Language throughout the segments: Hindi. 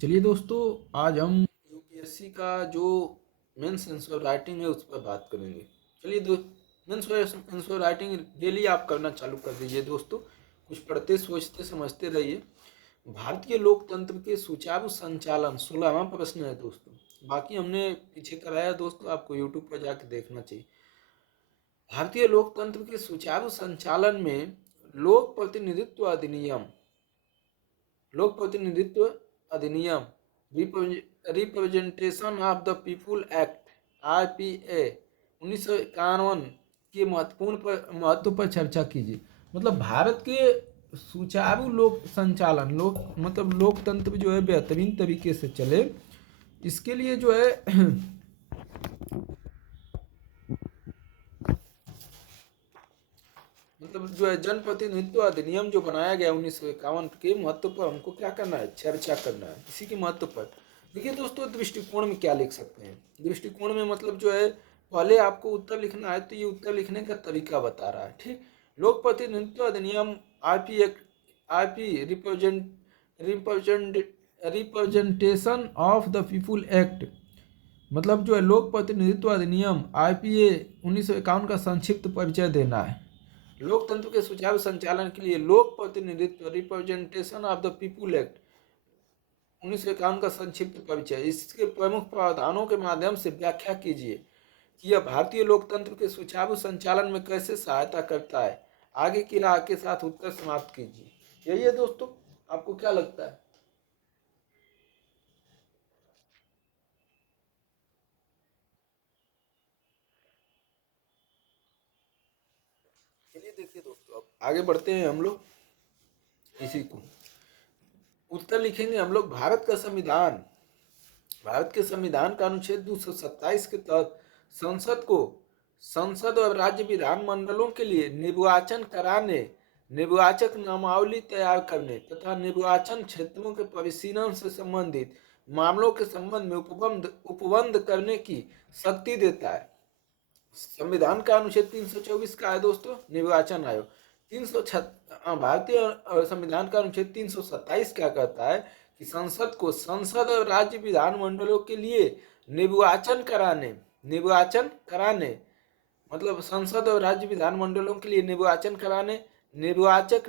चलिए दोस्तों, आज हम यूपीएससी का जो मेंस आंसर राइटिंग है उस पर बात करेंगे। चलिए मेंस आंसर राइटिंग डेली आप करना चालू कर दीजिए दोस्तों। कुछ पढ़ते सोचते समझते रहिए। भारतीय लोकतंत्र के सुचारू संचालन 16वां प्रश्न है दोस्तों। बाकी हमने पीछे कराया दोस्तों, आपको यूट्यूब पर जाके देखना चाहिए। भारतीय लोकतंत्र के सुचारू संचालन में लोक प्रतिनिधित्व अधिनियम लोक प्रतिनिधित्व अधिनियम representation of the people act RPA 1951 के महत्व पर चर्चा कीजिए। मतलब भारत के सुचारू लोक संचालन लोकतंत्र जो है बेहतरीन तरीके से चले, इसके लिए जो है मतलब जो है जनप्रतिनिधित्व अधिनियम जो बनाया गया 1951 के महत्व पर हमको क्या करना है, चर्चा करना है। इसी के महत्व पर देखिए दोस्तों, दृष्टिकोण में क्या लिख सकते हैं। दृष्टिकोण में मतलब जो है, पहले आपको उत्तर लिखना है तो ये उत्तर लिखने का तरीका बता रहा है। ठीक, लोक प्रतिनिधित्व अधिनियम RP act, RP representation of the people act, मतलब जो है लोक प्रतिनिधित्व अधिनियम आरपीए 1951 का संक्षिप्त परिचय देना है। लोकतंत्र के सुचारू संचालन के लिए लोक प्रतिनिधित्व representation of the people act 1951 का संक्षिप्त परिचय, इसके प्रमुख प्रावधानों के माध्यम से व्याख्या कीजिए कि यह भारतीय लोकतंत्र के सुचारू संचालन में कैसे सहायता करता है। आगे की राह के साथ उत्तर समाप्त कीजिए। यही है दोस्तों, आपको क्या लगता है? चलिए देखिए दोस्तों, अब आगे बढ़ते हैं हम लोग। इसी को उत्तर लिखेंगे हम लोग। भारत के संविधान का अनुच्छेद 227 के तहत संसद को संसद और राज्य विधानमंडलों के लिए निर्वाचन कराने, निर्वाचक नामावली तैयार करने तथा निर्वाचन क्षेत्रों के परिशीलन से संबंधित मामलों के संबंध में उपबंध करने की शक्ति देता है। संविधान का अनुच्छेद 324 का है दोस्तों, निर्वाचन आयोग। भारतीय संविधान का अनुच्छेद 327 क्या कहता है कि संसद और राज्य विधानमंडलों के लिए निर्वाचन कराने मतलब संसद और राज्य विधानमंडलों के लिए निर्वाचन कराने, निर्वाचक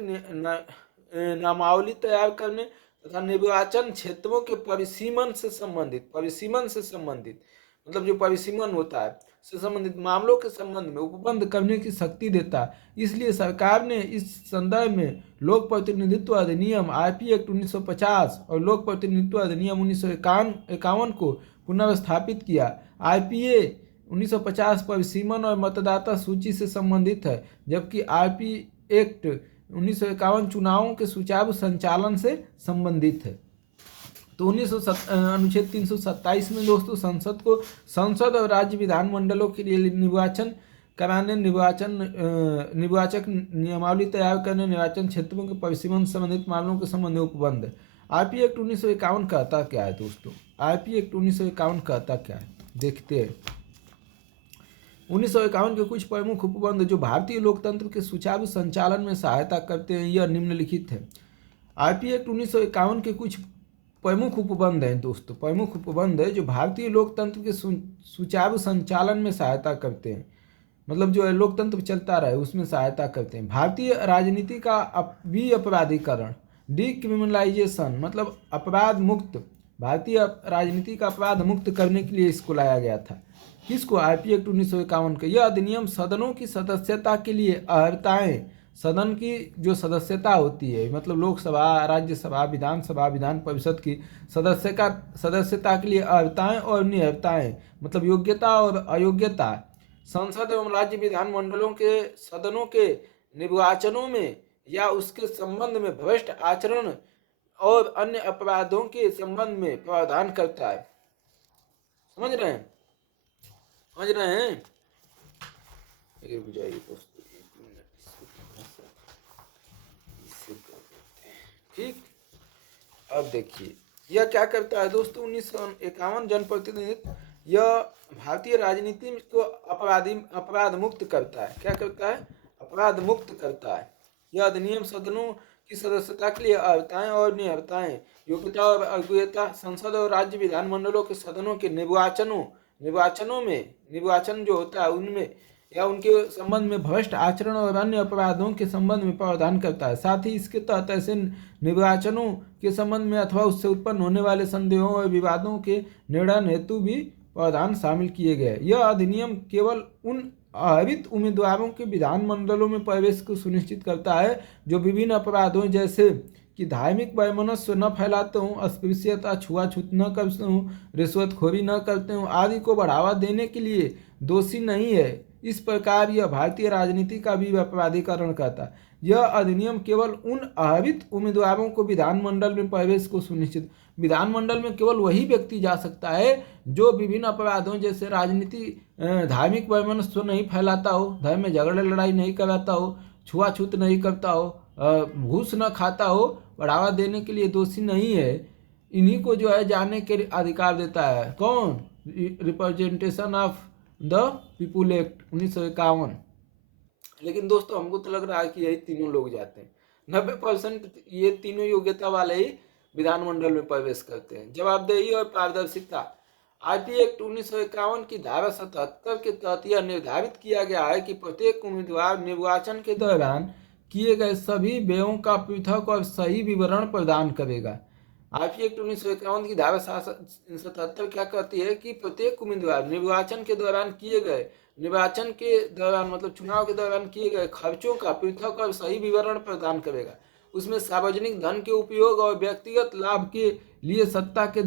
नामावली तैयार करने तथा निर्वाचन क्षेत्रों के परिसीमन से संबंधित मतलब जो परिसीमन होता है से संबंधित मामलों के संबंध में उपबंध करने की शक्ति देता है। इसलिए सरकार ने इस संदर्भ में लोक प्रतिनिधित्व अधिनियम आरपी एक्ट 1950 और लोक प्रतिनिधित्व अधिनियम 1951 को पुनर्स्थापित किया। आरपीए 1950 परिसीमन और मतदाता सूची से संबंधित है, जबकि आरपी एक्ट 1951 चुनावों के सुचारू संचालन से संबंधित है। तो अनुच्छेद 327 में दोस्तों संसद और राज्य विधानमंडलों के लिए निर्वाचन कराने, निर्वाचक नियमावली तैयार करने, निर्वाचन क्षेत्रों के परिसीमन संबंधित मामलों के संबंध में उपबंध। आरपी एक्ट 1951 कहता क्या है दोस्तों? आरपी एक्ट 1951 कहता क्या है, देखते हैं। 1951 के कुछ प्रमुख उपबंध जो भारतीय लोकतंत्र के सुचारू संचालन में सहायता करते हैं, यह निम्नलिखित है। आरपी एक्ट 1951 के कुछ प्रमुख उपबंध हैं दोस्तों, प्रमुख उपबंध है जो भारतीय लोकतंत्र के सुचारू संचालन में सहायता करते हैं। मतलब जो है लोकतंत्र चलता रहे उसमें सहायता करते हैं। भारतीय राजनीति का अपराधीकरण, डीक्रिमिनलाइजेशन, मतलब अपराध मुक्त, भारतीय राजनीति का अपराध मुक्त करने के लिए इसको लाया गया था। किसको? आरपी एक्ट 1951 के। यह अधिनियम सदनों की सदस्यता के लिए अर्हताएं, सदन की जो सदस्यता होती है, मतलब लोकसभा, राज्यसभा, विधानसभा, विधान परिषद की सदस्यता के लिए अर्हताएं और निहर्ताएं, मतलब योग्यता और अयोग्यता, संसद एवं राज्य विधानमंडलों के सदनों के निर्वाचनों में या उसके संबंध में भ्रष्ट आचरण और अन्य अपराधों के संबंध में प्रावधान करता है। समझ रहे हैं? ठीक, अब देखिए यह क्या करता है दोस्तों। 1951 जनप्रतिनिधित्व, यह भारतीय राजनीति को अपराध मुक्त करता है। क्या करता है? अपराध मुक्त करता है। यह अधिनियम सदनों की सदस्यता के लिए अर्हताएं और निहरताएं, योग्यता और अयोग्यता, संसद और राज्य विधानमंडलों के सदनों के निर्वाचनों में, निर्वाचन जो होता है उनमें या उनके संबंध में भ्रष्ट आचरण और अन्य अपराधों के संबंध में प्रावधान करता है। साथ ही इसके तहत ऐसे निर्वाचनों के संबंध में अथवा उससे उत्पन्न होने वाले संदेहों और विवादों के निर्णय हेतु भी प्रावधान शामिल किए गए। यह अधिनियम केवल उन आहरित उम्मीदवारों के विधानमंडलों में प्रवेश को सुनिश्चित करता है जो विभिन्न अपराधों जैसे कि धार्मिक वैमनस्य न फैलाते हों, अस्पृश्यता, छुआछूत न करते हों, रिश्वतखोरी न करते हों आदि को बढ़ावा देने के लिए दोषी नहीं है। इस प्रकार यह भारतीय राजनीति का भी अपराधीकरण करता है। यह अधिनियम केवल उन आहरित उम्मीदवारों को विधानमंडल में प्रवेश को सुनिश्चित, विधानमंडल में केवल वही व्यक्ति जा सकता है जो विभिन्न अपराधों जैसे राजनीति, धार्मिक वैमनस्य नहीं फैलाता हो, धर्म में झगड़े लड़ाई नहीं कराता हो, छुआछूत नहीं करता हो, घूस न खाता हो, बढ़ावा देने के लिए दोषी नहीं है। इन्हीं को जो है जाने के अधिकार देता है। कौन? Representation of the people act 1951। लेकिन दोस्तों हमको तो लग रहा है कि यही तीनों लोग जाते हैं। 90% ये तीनों योग्यता वाले ही विधानमंडल में प्रवेश करते हैं। जवाबदेही और पारदर्शिता, आरटी एक्ट 1951 की धारा 77 के तहत यह निर्धारित किया गया है कि प्रत्येक उम्मीदवार निर्वाचन के दौरान किए गए सभी व्ययों का पृथक और सही विवरण प्रदान करेगा। आरटी एक्ट 1951 की धारा 77 क्या कहती है कि प्रत्येक उम्मीदवार निर्वाचन के दौरान किए गए, निर्वाचन के दौरान मतलब चुनाव के दौरान किए गए खर्चों का पृथक और सही विवरण प्रदान करेगा। उसमें सार्वजनिक धन के उपयोग और व्यक्तिगत लाभ के लिए सत्ता के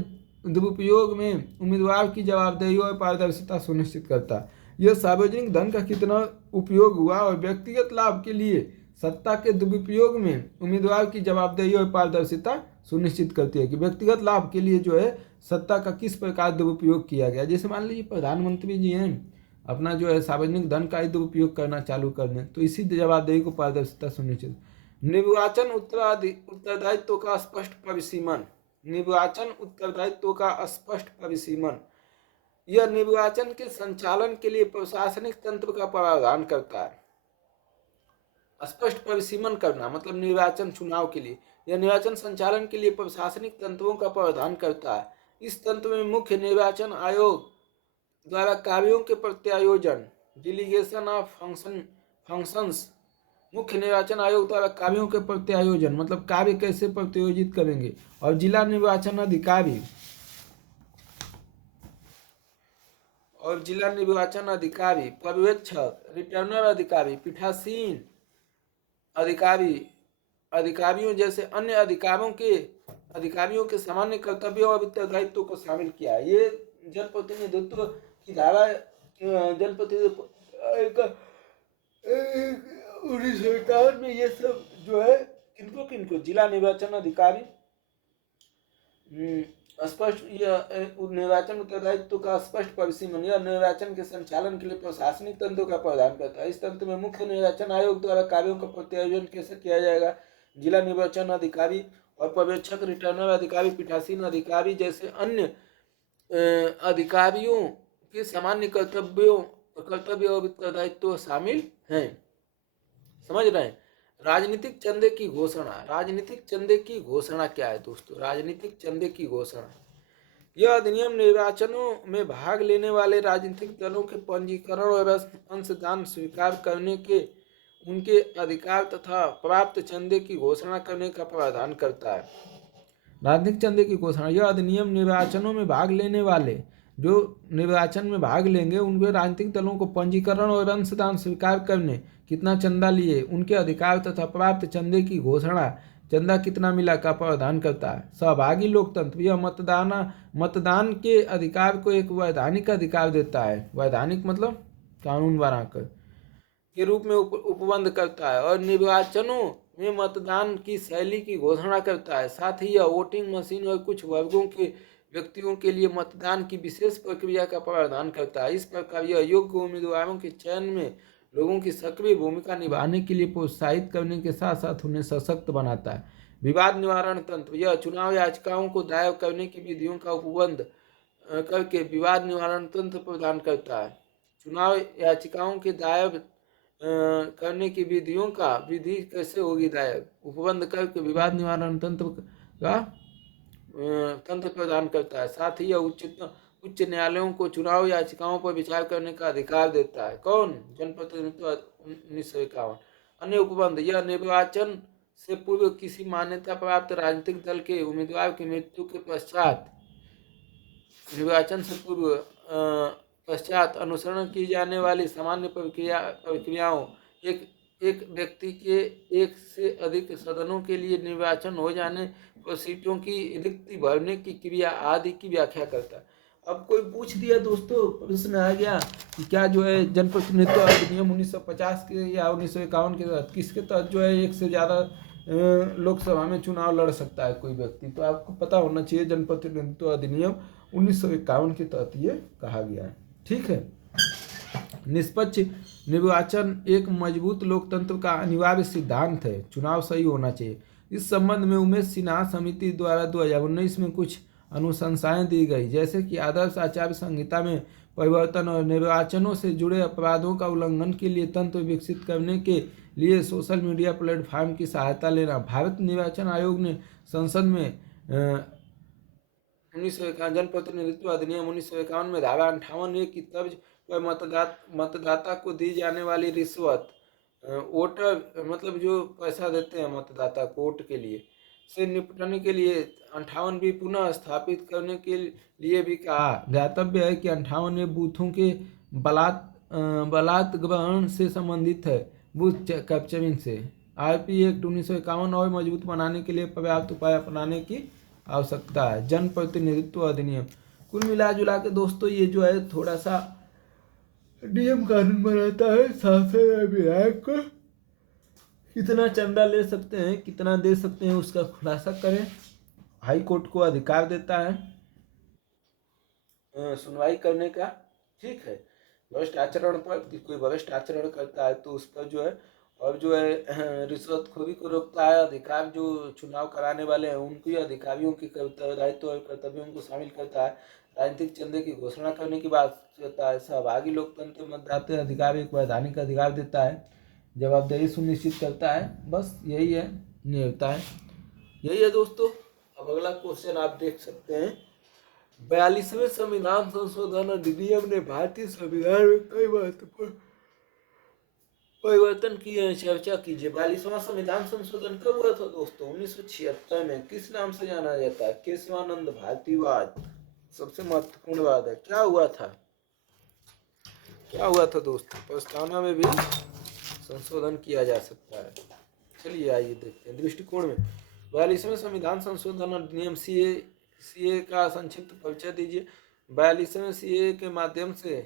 दुरुपयोग में उम्मीदवार की जवाबदेही और पारदर्शिता सुनिश्चित करता है। यह सार्वजनिक धन का कितना उपयोग हुआ और व्यक्तिगत लाभ के लिए सत्ता के दुरुपयोग में उम्मीदवार की जवाबदेही और पारदर्शिता सुनिश्चित करती है कि व्यक्तिगत लाभ के लिए जो है सत्ता का किस प्रकार दुरुपयोग किया गया। जैसे मान लीजिए प्रधानमंत्री जी हैं, अपना जो है सार्वजनिक धन का ही दुरुपयोग करना चालू कर दें, तो इसी जवाबदेही को पारदर्शिता सुनिश्चित। निर्वाचन उत्तरदायित्व का स्पष्ट परिसीमन, निर्वाचन उत्तरदायित्व का स्पष्ट परिसीमन, यह निर्वाचन के संचालन के लिए प्रशासनिक तंत्र का प्रावधान करता है। स्पष्ट परिसीमन करना मतलब निर्वाचन चुनाव के लिए, यह निर्वाचन संचालन के लिए प्रशासनिक तंत्रों का प्रावधान करता है। इस तंत्र में मुख्य निर्वाचन आयोग द्वारा कार्यों के प्रत्यायोजन, डिलीगेशन ऑफ फंक्शंस, मुख्य निर्वाचन आयोग द्वारा कार्यों के प्रत्यायोजन मतलब कार्य कैसे प्रत्यायोजित करेंगे, और जिला निर्वाचन अधिकारी पर्यवेक्षक, रिटर्नर अधिकारी, पीठासीन अधिकारी, अधिकारियों जैसे अन्य अधिकारियों के सामान्य कर्तव्यों और उत्तरदायित्व को शामिल किया है। ये जनप्रतिनिधित्व की धारा जनप्रतिनिधित्व 1951 में ये सब जो है किनको जिला निर्वाचन अधिकारी, स्पष्ट निर्वाचन उत्तरदायित्व का स्पष्ट परिसीमन, यह निर्वाचन के संचालन के लिए प्रशासनिक तंत्र का प्रदान करता है। इस तंत्र में मुख्य निर्वाचन आयोग द्वारा कार्यों का प्रत्यायोजन कैसे किया जाएगा, जिला निर्वाचन अधिकारी और पर्यवेक्षक, रिटर्नर अधिकारी, पीठासीन अधिकारी जैसे अन्य अधिकारियों के सामान्य कर्तव्य और उत्तरदायित्व शामिल हैं। समझ रहे हैं? राजनीतिक चंदे की घोषणा, राजनीतिक चंदे की घोषणा क्या है दोस्तों? राजनीतिक चंदे की घोषणा, यह अधिनियम निर्वाचनों में भाग लेने वाले राजनीतिक दलों के पंजीकरण और अंशदान स्वीकार करने के उनके अधिकार तथा प्राप्त चंदे की घोषणा करने का प्रावधान करता है। राजनीतिक चंदे की घोषणा, यह अधिनियम निर्वाचनों में भाग लेने वाले जो निर्वाचन में भाग लेंगे उनके राजनीतिक दलों को पंजीकरण और अंशदान स्वीकार करने, कितना चंदा लिए, उनके अधिकार तथा प्राप्त चंदे की घोषणा, चंदा कितना मिला का प्रावधान करता है। सहभागी लोकतंत्र, यह मतदान के अधिकार को एक वैधानिक अधिकार देता है, वैधानिक मतलब कानून बनाकर के रूप में उपबंध करता है, और निर्वाचनों में मतदान की शैली की घोषणा करता है। साथ ही यह वोटिंग मशीन और कुछ वर्गों के व्यक्तियों के लिए मतदान की विशेष प्रक्रिया का प्रावधान करता है। इस प्रकार यह योग्य उम्मीदवारों के चयन में लोगों की सक्रिय भूमिका निभाने के लिए प्रोत्साहित करने के साथ साथ उन्हें सशक्त बनाता है। विवाद निवारण तंत्र, यह चुनाव याचिकाओं को दायर करने की विधियों का उपबंध करके विवाद निवारण तंत्र प्रदान करता है। चुनाव याचिकाओं के दायर करने की विधियों का विधि कैसे होगी दायर, उपबंध करके विवाद निवारण तंत्र का तंत्र प्रदान करता है। साथ ही यह उच्च न्यायालयों को चुनाव याचिकाओं पर विचार करने का अधिकार देता है। कौन? जनप्रतिनिधित्व 1951। अन्य उपबंध, यह निर्वाचन से पूर्व किसी मान्यता प्राप्त राजनीतिक दल के उम्मीदवार की मृत्यु के पश्चात निर्वाचन से पूर्व पश्चात अनुसरण की जाने वाली सामान्य प्रक्रियाओं, एक एक व्यक्ति के एक से अधिक सदनों के लिए निर्वाचन हो जाने पर सीटों की रिक्ति भरने की क्रिया आदि की व्याख्या करता है। अब कोई पूछ दिया दोस्तों, प्रश्न आ गया कि क्या जो है जनप्रतिनिधित्व अधिनियम 1950 के या 1951 के तहत किसके तहत जो है एक से ज़्यादा लोकसभा में चुनाव लड़ सकता है कोई व्यक्ति, तो आपको पता होना चाहिए जनप्रतिनिधित्व अधिनियम 1951 के तहत ये कहा गया है। ठीक है। निष्पक्ष निर्वाचन एक मजबूत लोकतंत्र का अनिवार्य सिद्धांत है। चुनाव सही होना चाहिए। इस संबंध में उमेश सिन्हा समिति द्वारा 2019 में कुछ अनुशंसाएं दी गई, जैसे कि आदर्श आचार संहिता में परिवर्तन और निर्वाचनों से जुड़े अपराधों का उल्लंघन के लिए तंत्र विकसित करने के लिए सोशल मीडिया प्लेटफॉर्म की सहायता लेना। भारत निर्वाचन आयोग ने संसद में 1951 जनप्रतिनिधित्व अधिनियम 1951 में धारा 58 की तर्ज पर मतदाता को दी जाने वाली रिश्वत, वोटर मतलब जो पैसा देते हैं मतदाता को वोट के लिए, से निपटने के लिए 58 पुनः स्थापित करने के लिए भी कहा। ज्ञातव्य है कि 58 बूथों के बलात् ग्रहण से संबंधित है, बूथ कैप्चरिंग से। आरपी एक्ट 1951 और मजबूत बनाने के लिए पर्याप्त उपाय अपनाने की आवश्यकता है। जनप्रतिनिधित्व अधिनियम कुल मिला के दोस्तों ये जो है थोड़ा सा नियम कानून बनाता है शासन विधायक को कितना चंदा ले सकते हैं, कितना दे सकते हैं, उसका खुलासा करें। हाई कोर्ट को अधिकार देता है सुनवाई करने का। ठीक है। भ्रष्ट आचरण पर कोई भ्रष्ट आचरण करता है तो उस पर जो है, और जो है रिश्वतखोरी को रोकता है। अधिकार जो चुनाव कराने वाले हैं उनकी अधिकारियों की दायित्व और कर्तव्यों को शामिल करता है। राजनीतिक चंदे की घोषणा करने की बात करता है। सहभागी लोकतंत्र मतदाता अधिकार को वैधानिक अधिकार देता है। जवाबदेही सुनिश्चित करता है। बस यही है, नहीं होता है, यही है दोस्तों। अब अगला क्वेश्चन आप देख सकते हैं। 42वें संविधान संशोधन अधिनियम ने भारतीय संविधान में कई महत्वपूर्ण परिवर्तन किए हैं। चर्चा कीजिए। 42वां संविधान संशोधन कब हुआ था दोस्तों? 1976 में। किस नाम से जाना जाता है? केशवानंद भारतीवाद। सबसे महत्वपूर्ण बात है, क्या हुआ था? क्या हुआ था दोस्तों? प्रस्तावना में भी संशोधन किया जा सकता है। चलिए आइए देखते हैं दृष्टिकोण में। 42वें संविधान संशोधन अधिनियम सीए का संक्षिप्त परिचय दीजिए। 42वें सीए के माध्यम से,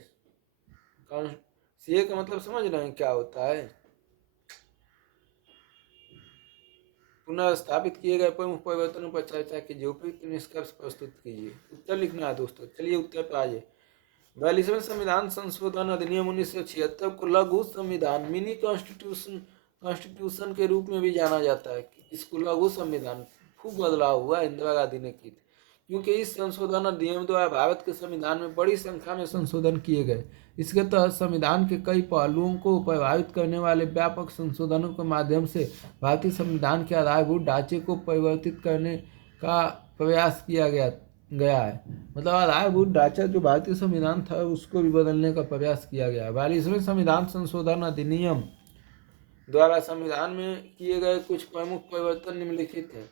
सीए का मतलब समझ रहे हैं क्या होता है? पुनः स्थापित किए गए प्रमुख परिवर्तनों पर चर्चा कीजिए, उपयुक्त निष्कर्ष प्रस्तुत कीजिए। उत्तर लिखना है दोस्तों। चलिए उत्तर पर आइए। 42वें संविधान संशोधन अधिनियम 1976 को लघु संविधान मिनी कॉन्स्टिट्यूशन के रूप में भी जाना जाता है। इसको लघु संविधान खूब बदलाव हुआ इंदिरा गांधी ने की, क्योंकि इस संशोधन अधिनियम द्वारा भारत के संविधान में बड़ी संख्या में संशोधन किए गए। इसके तहत संविधान के कई पहलुओं को प्रभावित करने वाले व्यापक संशोधनों के माध्यम से भारतीय संविधान के आधारभूत ढांचे को परिवर्तित करने का प्रयास किया गया है। मतलब आधारभूत ढांचा जो भारतीय संविधान था उसको भी बदलने का प्रयास किया गया है। 42वें संविधान संशोधन अधिनियम द्वारा संविधान में किए गए कुछ प्रमुख परिवर्तन निम्नलिखित हैं।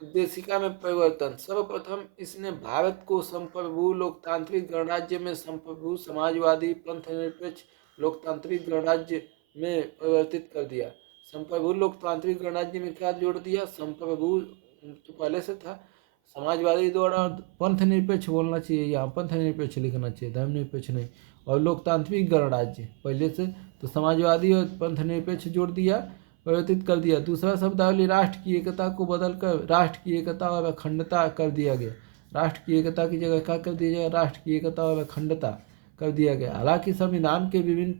उद्देशिका में परिवर्तन। सर्वप्रथम इसने भारत को संप्रभु लोकतांत्रिक गणराज्य में संप्रभु समाजवादी पंथनिरपेक्ष लोकतांत्रिक गणराज्य में परिवर्तित कर दिया। संप्रभु लोकतांत्रिक गणराज्य में क्या जोड़ दिया? संप्रभु तो पहले से था, समाजवादी द्वारा पंथनिरपेक्ष बोलना चाहिए, यहाँ पंथनिरपेक्ष लिखना चाहिए, धर्मनिरपेक्ष नहीं। और लोकतांत्रिक गणराज्य पहले से, तो समाजवादी और पंथनिरपेक्ष जोड़ दिया, परिवर्तित कर दिया। दूसरा शब्दावली राष्ट्र की एकता को बदलकर राष्ट्र की एकता और अखंडता कर दिया गया। राष्ट्र की एकता की जगह क्या कर दिया जाए? राष्ट्र की एकता और अखंडता कर दिया गया। हालांकि संविधान के विभिन्न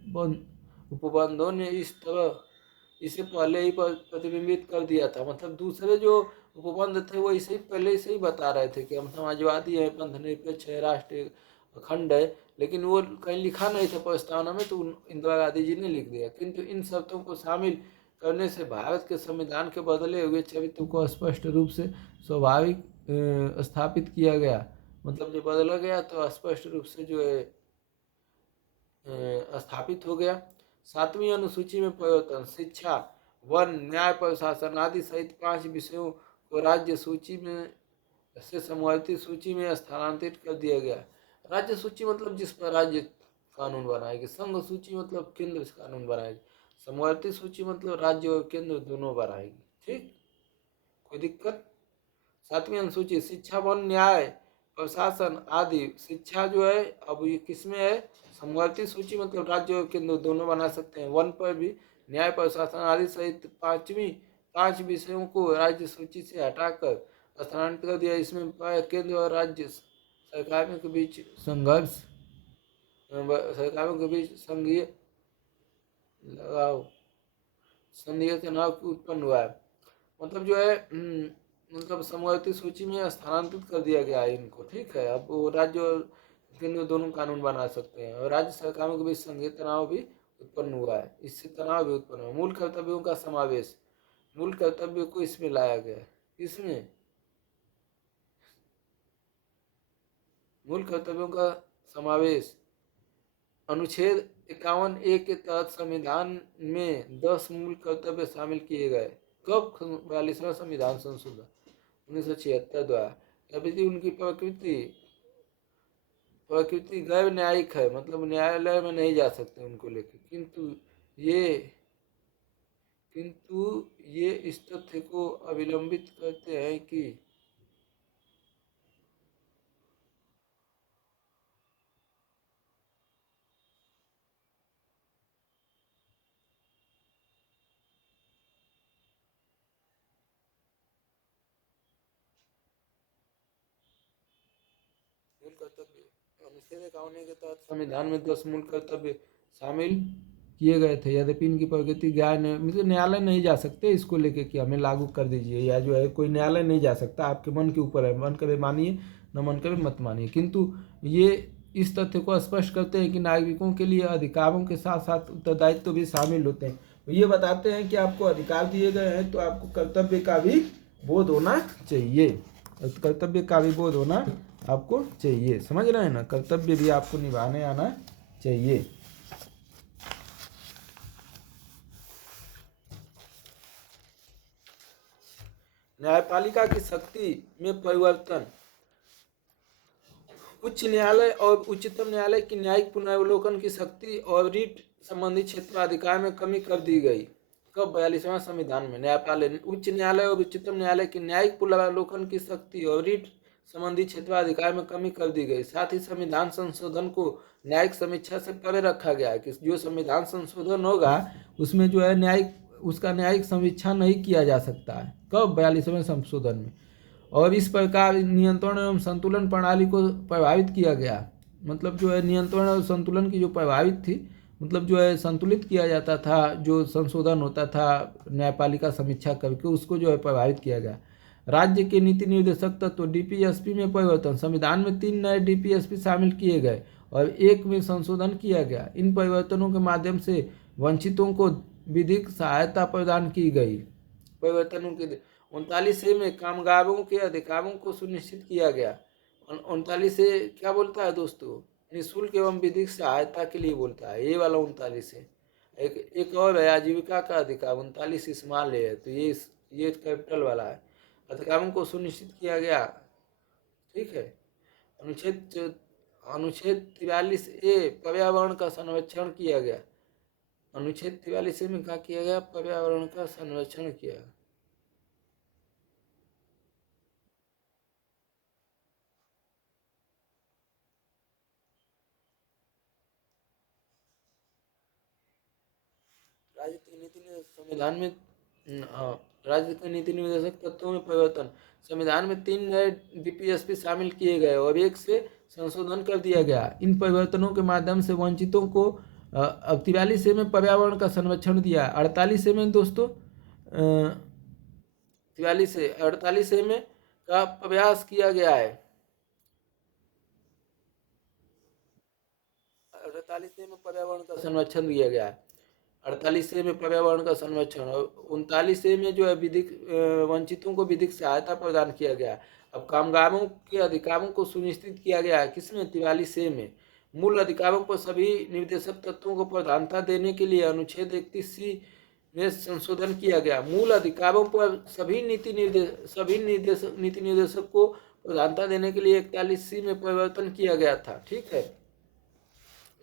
उपबंधों ने इसे पहले ही प्रतिबिंबित कर दिया था। मतलब दूसरे जो उपबंध थे वो इसे पहले से ही बता रहे थे कि हम समाजवादी हैं, पंथनिरपेक्ष है, राष्ट्र खंड है, लेकिन वो कहीं लिखा नहीं था प्रस्तावना में, तो इंदिरा गांधी जी ने लिख दिया। किंतु इन शर्तों को शामिल करने से भारत के संविधान के बदले हुए चरित्र को स्पष्ट रूप से स्वाभाविक स्थापित किया गया। मतलब जो बदला गया तो स्पष्ट रूप से जो है स्थापित हो गया। 7वीं अनुसूची में परिवर्तन, शिक्षा, वन, न्याय, प्रशासन आदि सहित 5 विषयों को राज्य सूची में से समवर्ती सूची में स्थानांतरित कर दिया गया। राज्य सूची मतलब जिस पर राज्य कानून बनाएगी, संघ सूची मतलब केंद्र कानून बनाएगी, समवर्ती सूची मतलब राज्य और केंद्र दोनों बनाएगी। ठीक, कोई दिक्कत? 7वीं अनुसूची, शिक्षा, वन, न्याय, प्रशासन आदि। शिक्षा जो है अब ये किसमें है? समवर्ती सूची मतलब राज्य और केंद्र दोनों बना सकते हैं। वन पर भी न्याय, प्रशासन आदि सहित 5 विषयों को राज्य सूची से हटाकर स्थानांतरित कर दिया। इसमें केंद्र और राज्य सरकारों के बीच संघर्ष, सरकारों के बीच संघीय लगाव, संघीय तनाव उत्पन्न हुआ है। मतलब जो है मतलब समवर्ती सूची में स्थानांतरित कर दिया गया है इनको। ठीक है, अब वो राज्य और केंद्र दोनों कानून बना सकते हैं, और राज्य सरकारों के बीच संघीय तनाव भी उत्पन्न हुआ है, इससे तनाव भी उत्पन्न हुआ। मूल कर्तव्यों का समावेश, मूल कर्तव्य को इसमें लाया गया है। इसमें मूल कर्तव्यों का समावेश अनुच्छेद 51A के तहत संविधान में 10 मूल कर्तव्य शामिल किए गए। कब? 42वां संविधान संशोधन 1976 द्वारा। अभी उनकी प्रकृति गैर न्यायिक है, मतलब न्यायालय में नहीं जा सकते उनको लेकर। ये किंतु ये इस तथ्य को अविलंबित करते हैं कि मूल कर्तव्य अनुच्छेद 51 के तहत संविधान में 10 मूल कर्तव्य शामिल किए गए थे। यद्यपि इनकी प्रगति मतलब न्यायालय नहीं जा सकते इसको लेके कि हमें लागू कर दीजिए, या जो है कोई न्यायालय नहीं जा सकता, आपके मन के ऊपर है, मन करे मानिए, न मन करे मत मानिए। किंतु ये इस तथ्य को स्पष्ट करते हैं कि नागरिकों के लिए अधिकारों के साथ साथ उत्तरदायित्व भी शामिल होते हैं। ये बताते हैं कि आपको अधिकार दिए गए हैं तो आपको कर्तव्य का भी बोध होना चाहिए, कर्तव्य का भी बोध होना आपको चाहिए। समझ रहे हैं ना, कर्तव्य भी आपको निभाने आना चाहिए। न्यायपालिका की शक्ति में परिवर्तन, उच्च न्यायालय और उच्चतम न्यायालय की न्यायिक पुनर्वलोकन की शक्ति और रीट संबंधी क्षेत्राधिकार में कमी कर दी गई। कब? 42वां संविधान में। न्यायपालिका, उच्च न्यायालय और उच्चतम न्यायालय की न्यायिक पुनर्वलोकन की शक्ति और रीट संबंधी क्षेत्राधिकार में कमी कर दी गई। साथ ही संविधान संशोधन को न्यायिक समीक्षा से परे रखा गया है कि जो संविधान संशोधन होगा उसमें जो है उसका न्यायिक समीक्षा नहीं किया जा सकता है। कब? 42वें संशोधन में। और इस प्रकार नियंत्रण एवं संतुलन प्रणाली को प्रभावित किया गया। मतलब जो है नियंत्रण और संतुलन की जो प्रभावित थी, मतलब जो है संतुलित किया जाता था, जो संशोधन होता था न्यायपालिका समीक्षा करके, उसको जो है प्रभावित किया गया। राज्य के नीति निर्देशक तत्व, डीपीएसपी में परिवर्तन, संविधान में 3 नए डीपीएसपी शामिल किए गए और 1 में संशोधन किया गया। इन परिवर्तनों के माध्यम से वंचितों को विधिक सहायता प्रदान की गई। परिवर्तनों के 39 में कामगारों के अधिकारों को सुनिश्चित किया गया। 39 से क्या बोलता है दोस्तों? निःशुल्क एवं विधिक सहायता के लिए बोलता है, ये वाला 39 है। एक और है आजीविका का अधिकार, 39 स्मॉल है, तो ये कैपिटल वाला है। अधिकारों को सुनिश्चित किया गया। ठीक है। अनुच्छेद 43A पर्यावरण का संरक्षण किया गया। अनुच्छेद 43A में क्या किया गया? पर्यावरण का संरक्षण किया। राज्य के नीति संविधान में राज्य के नीति निर्देशक तत्वों में परिवर्तन, संविधान में 3 नए डीपीएसपी शामिल किए गए और 1 से संशोधन कर दिया गया। इन परिवर्तनों के माध्यम से वंचितों को 43 में पर्यावरण का संरक्षण दिया। 48 में दोस्तों 48 में का प्रयास किया गया है। 48 में पर्यावरण का संरक्षण दिया गया है। 48 में पर्यावरण का संरक्षण और 39 में जो है विधिक वंचितों को विधिक सहायता प्रदान किया गया। अब कामगारों के अधिकारों को सुनिश्चित किया गया है किसमें? 43 में। मूल अधिकारों पर सभी निर्देशक तत्वों को प्रधानता देने के लिए अनुच्छेद 31C में संशोधन किया गया। मूल अधिकारों पर सभी नीति निर्देशक को प्रधानता देने के लिए 41C में परिवर्तन किया गया था। ठीक है,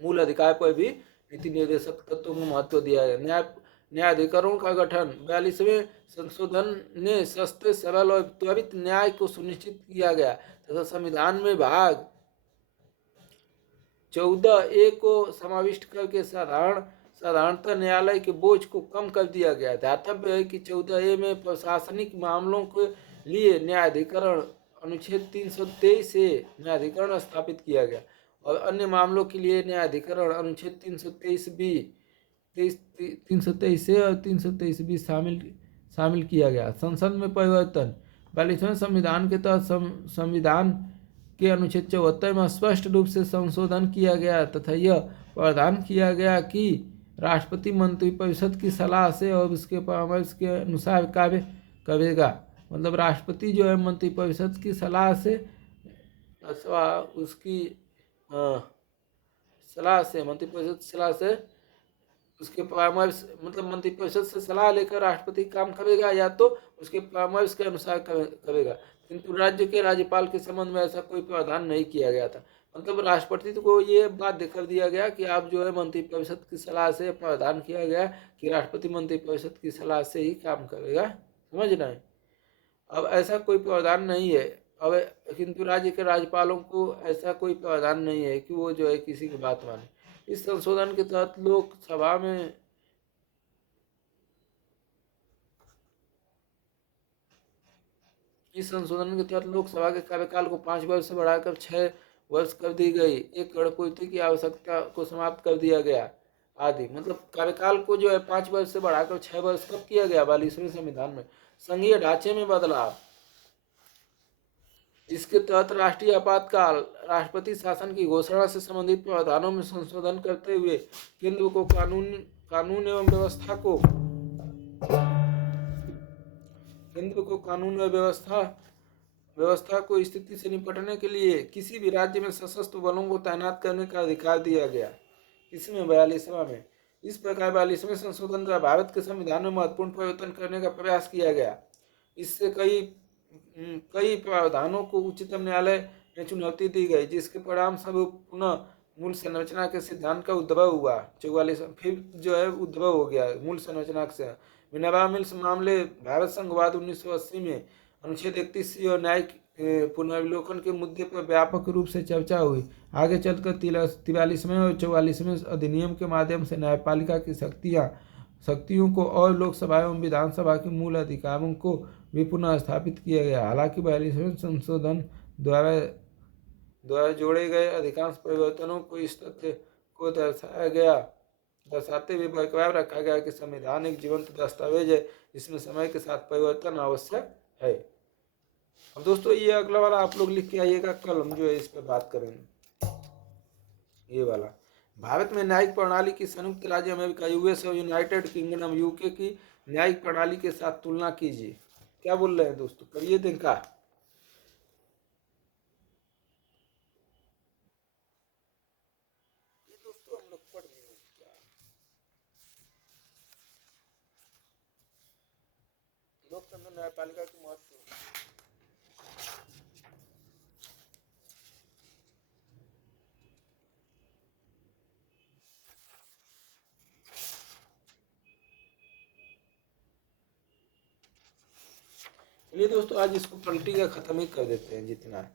मूल अधिकार पर भी नीति निर्देशक तत्वों को महत्व दिया गया। न्यायाधिकरणों का गठन 42वें संशोधन ने सस्ते, सरल और त्वरित न्याय को सुनिश्चित किया गया तथा संविधान में भाग 14A को समाविष्ट करके साधारणतः न्यायालय के बोझ को कम कर दिया गया। ध्यातव्य है कि 14A में प्रशासनिक मामलों के लिए न्यायाधिकरण अनुच्छेद 323 से न्यायाधिकरण स्थापित किया गया और अन्य मामलों के लिए न्यायाधिकरण अनुच्छेद 323 से और 323B शामिल किया गया। संसद में परिवर्तन 42वें संविधान के तहत संविधान के अनुच्छेद 74 में स्पष्ट रूप से संशोधन किया गया तथा यह प्रावधान किया गया कि राष्ट्रपति मंत्रिपरिषद की सलाह से और उसके परामर्श के अनुसार कार्य करेगा। मतलब राष्ट्रपति जो है मंत्रिपरिषद की सलाह से अथवा उसकी सलाह से मंत्रिपरिषद सलाह से उसके परामर्श मतलब मंत्रिपरिषद से सलाह लेकर राष्ट्रपति काम करेगा या तो उसके परामर्श के अनुसार करेगा। किंतु राज्य के राज्यपाल के संबंध में ऐसा कोई प्रावधान नहीं किया गया था। मतलब राष्ट्रपति को ये बाध्य कर दिया गया कि आप जो है मंत्रिपरिषद की सलाह से प्रावधान किया गया कि राष्ट्रपति मंत्रिपरिषद की सलाह से ही काम करेगा। समझना है, अब ऐसा कोई प्रावधान नहीं है। अब किंतु राज्य के राज्यपालों को ऐसा कोई प्रावधान नहीं है कि वो जो है किसी की बात माने। इस संशोधन के तहत लोकसभा में लोकसभा के कार्यकाल को 5 वर्ष से बढ़ाकर 6 वर्ष कर दी गई। एक गणपूर्ति की आवश्यकता को समाप्त कर दिया गया आदि। मतलब कार्यकाल को जो है 5 वर्ष से बढ़ाकर 6 वर्ष कब किया गया? 42वें संविधान में। संघीय ढांचे में बदलाव, इसके तहत राष्ट्रीय आपातकाल, राष्ट्रपति शासन की घोषणा से संबंधित प्रावधानों में संशोधन करते हुए केंद्र को कानून एवं व्यवस्था को स्थिति से निपटने के लिए किसी भी राज्य में सशस्त्र बलों को तैनात करने का अधिकार दिया गया। इसमें 42वां में। इस प्रकार 42वें संशोधन द्वारा भारत के संविधान में महत्वपूर्ण परिवर्तन करने का प्रयास किया गया। इससे कई प्रावधानों को उच्चतम न्यायालय में चुनौती दी गई, जिसके परिणाम स्वरूप पुनः मूल संरचना के सिद्धांत का उद्भव हुआ। 44 फिर जो है उद्भव हो गया मूल संरचना से। मिनर्वा मिल्स मामले, भारत संघवाद 1980 में अनुच्छेद 31C और न्यायिक पुनर्विलोकन के मुद्दे पर व्यापक रूप से चर्चा हुई। आगे चलकर 43वें और 44वें अधिनियम के माध्यम से न्यायपालिका की शक्तियों को और लोकसभा एवं विधानसभा के मूल अधिकारों को भी पुनः स्थापित किया गया। हालांकि 42वें संशोधन द्वारा जोड़े गए अधिकांश परिवर्तनों को इस तथ्य को दर्शाते हुए बरकरार रखा गया कि संविधान एक जीवंत दस्तावेज है जिसमें समय के साथ परिवर्तन आवश्यक है। अब दोस्तों ये अगला वाला आप लोग लिख के आइएगा, कल हम जो है इस पर बात करेंगे। ये वाला, भारत में न्यायिक प्रणाली की संयुक्त राज्य अमेरिका यूएस और यूनाइटेड किंगडम यूके की न्यायिक प्रणाली के साथ तुलना कीजिए। क्या बोल रहे हैं दोस्तों, करिए देखा। ये दोस्तों हम लोग पढ़ लिए क्या, लोकतंत्र न्यायपालिका के महत्व। चलिए दोस्तों आज इसको पलटी का खत्म ही कर देते हैं जितना है।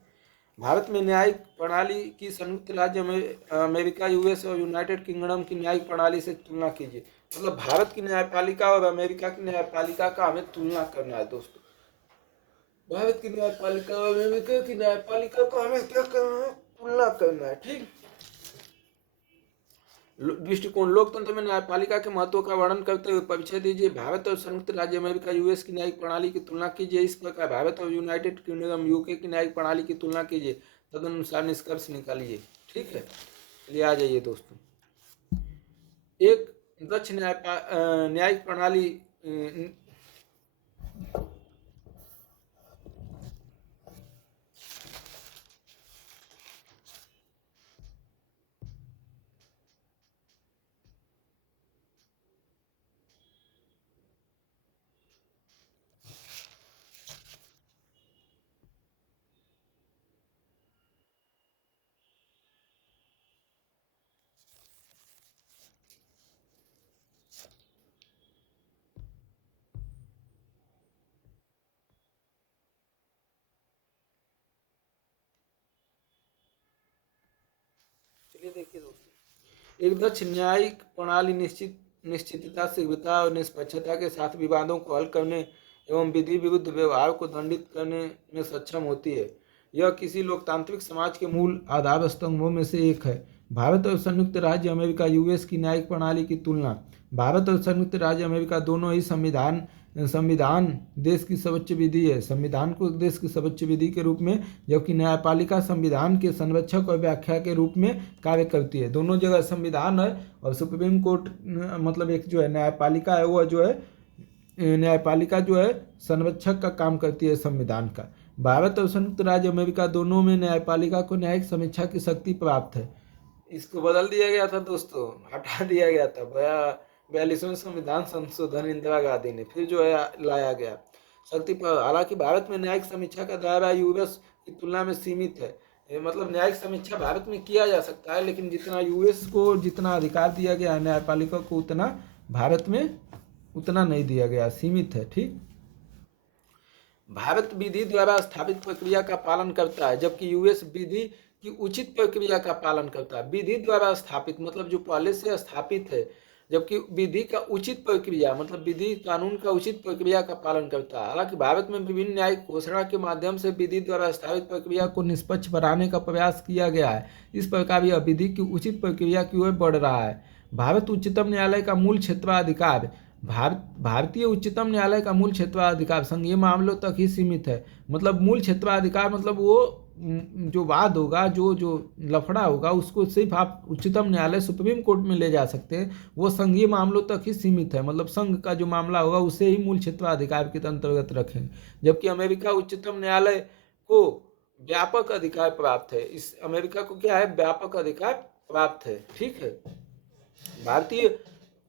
भारत में न्यायिक प्रणाली की संयुक्त राज्य अमेरिका यूएस और यूनाइटेड किंगडम की न्यायिक प्रणाली से तुलना कीजिए। मतलब भारत की न्यायपालिका और अमेरिका की न्यायपालिका का हमें तुलना करना है दोस्तों। भारत की न्यायपालिका और अमेरिका की न्यायपालिका को हमें क्या करना है? तुलना करना है। ठीक। दृष्टिकोण, लोकतंत्र में न्यायपालिका के महत्व का वर्णन करते हुए परिचय दीजिए। भारत और संयुक्त राज्य अमेरिका यूएस की न्यायिक प्रणाली की तुलना कीजिए। इस प्रकार भारत और यूनाइटेड किंगडम यूके की न्यायिक प्रणाली की तुलना कीजिए, तदनुसार निष्कर्ष निकालिए। ठीक है, चलिए आ जाइए दोस्तों। एक दक्ष न्यायिक प्रणाली चलिए देखिए दोस्तों, एक दक्ष न्यायिक प्रणाली निश्चितता, शीघ्रता और निष्पक्षता के साथ विवादों को हल करने एवं विधि विरुद्ध व्यवहार को दंडित करने में सक्षम होती है। यह किसी लोकतांत्रिक समाज के मूल आधार स्तंभों में से एक है। भारत और संयुक्त राज्य अमेरिका यूएस की न्यायिक प्रणाली की तुलना। भारत और संयुक्त राज्य अमेरिका दोनों ही संविधान देश की सर्वोच्च विधि है, संविधान को देश की सर्वोच्च विधि के रूप में, जबकि न्यायपालिका संविधान के संरक्षक और व्याख्या के रूप में कार्य करती है। दोनों जगह संविधान है और सुप्रीम कोर्ट मतलब एक जो है न्यायपालिका है, वो जो है न्यायपालिका जो है संरक्षक का काम करती है संविधान का। भारत और संयुक्त राज्य अमेरिका दोनों में न्यायपालिका को न्यायिक समीक्षा की शक्ति प्राप्त है। इसको बदल दिया गया था दोस्तों, हटा दिया गया था 42वें संविधान संशोधन इंदिरा गांधी ने फिर जो है लाया गया शक्ति पर। हालांकि भारत में न्यायिक समीक्षा का दायरा यूएस की तुलना में सीमित है। मतलब न्यायिक समीक्षा भारत में किया जा सकता है, लेकिन जितना यूएस को जितना अधिकार दिया गया है न्यायपालिका को, उतना भारत में उतना नहीं दिया गया, सीमित है। ठीक, भारत विधि द्वारा स्थापित प्रक्रिया का पालन करता है, जबकि यूएस विधि की उचित प्रक्रिया का पालन करता है। विधि द्वारा स्थापित मतलब जो पहले से स्थापित है, जबकि विधि का उचित प्रक्रिया मतलब विधि कानून का उचित प्रक्रिया का पालन करता है। हालांकि भारत में विभिन्न न्यायिक घोषणा के माध्यम से विधि द्वारा स्थापित प्रक्रिया को निष्पक्ष बनाने का प्रयास किया गया है। इस प्रकार यह विधि की उचित प्रक्रिया की ओर बढ़ रहा है। भारत उच्चतम न्यायालय का मूल क्षेत्राधिकार। भारतीय उच्चतम न्यायालय का मूल क्षेत्राधिकार संघीय मामलों तक ही सीमित है। मतलब मूल क्षेत्राधिकार मतलब वो जो वाद होगा, जो लफड़ा होगा, उसको सिर्फ आप उच्चतम न्यायालय सुप्रीम कोर्ट में ले जा सकते हैं। वो संघीय मामलों तक ही सीमित है। मतलब संघ का जो मामला होगा उसे ही मूल क्षेत्राधिकार के अंतर्गत रखेंगे। जबकि अमेरिका उच्चतम न्यायालय को व्यापक अधिकार प्राप्त है। इस अमेरिका को क्या है, व्यापक अधिकार प्राप्त है। ठीक है, भारतीय